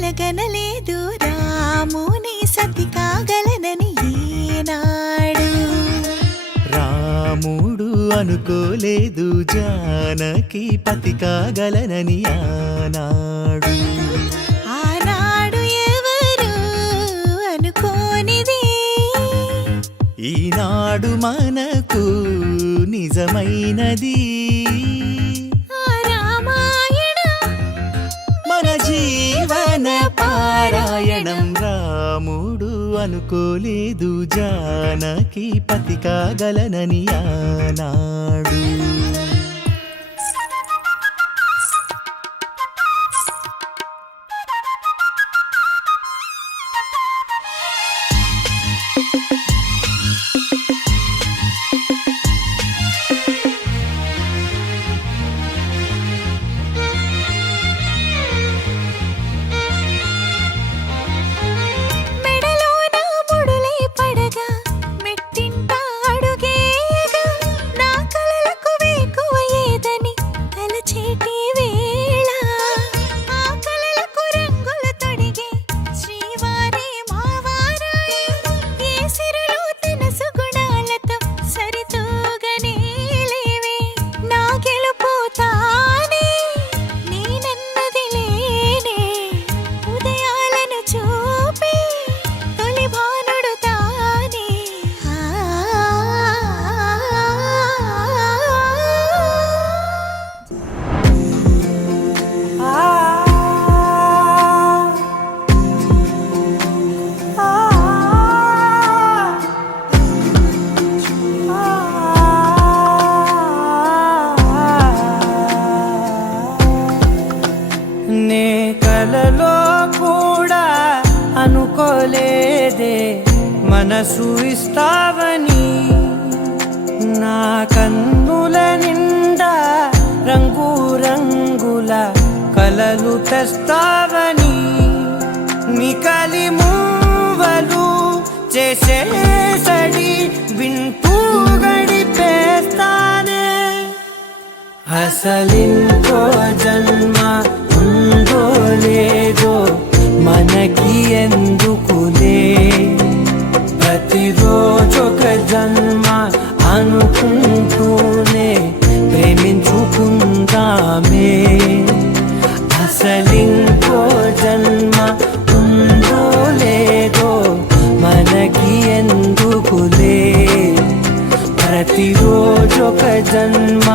కలగనలేదు రాముని సతి కాగలనని ఏనాడు. రాముడు అనుకోలేదు జానకి పతి కాగలనని ఆనాడు. ఆనాడు ఎవరు అనుకోనిది ఈనాడు మనకు నిజమైనది. మన జీవన పారాయణం. రాముడు అనుకోలేదు జానకి పతి కాగలనని ఆనాడు. కలలో కూడా అనుకోలేదే మనసు ఇస్తావని. నా కన్నుల నిండా రంగు రంగుల కలలు తెస్తావని. నికలి మూవలు చేసేసడి వింటూ గడిపేస్తానే. అసలింకో జన్మ ఉందో లేదో మనకి ఎందుకులే. ప్రతిరోజొక జన్మ అనుకుంటూనే ప్రేమించుకుందామే. అసలింకో జన్మ ఉందో లేదో మనకి ఎందుకులే. ప్రతిరోజొక జన్మ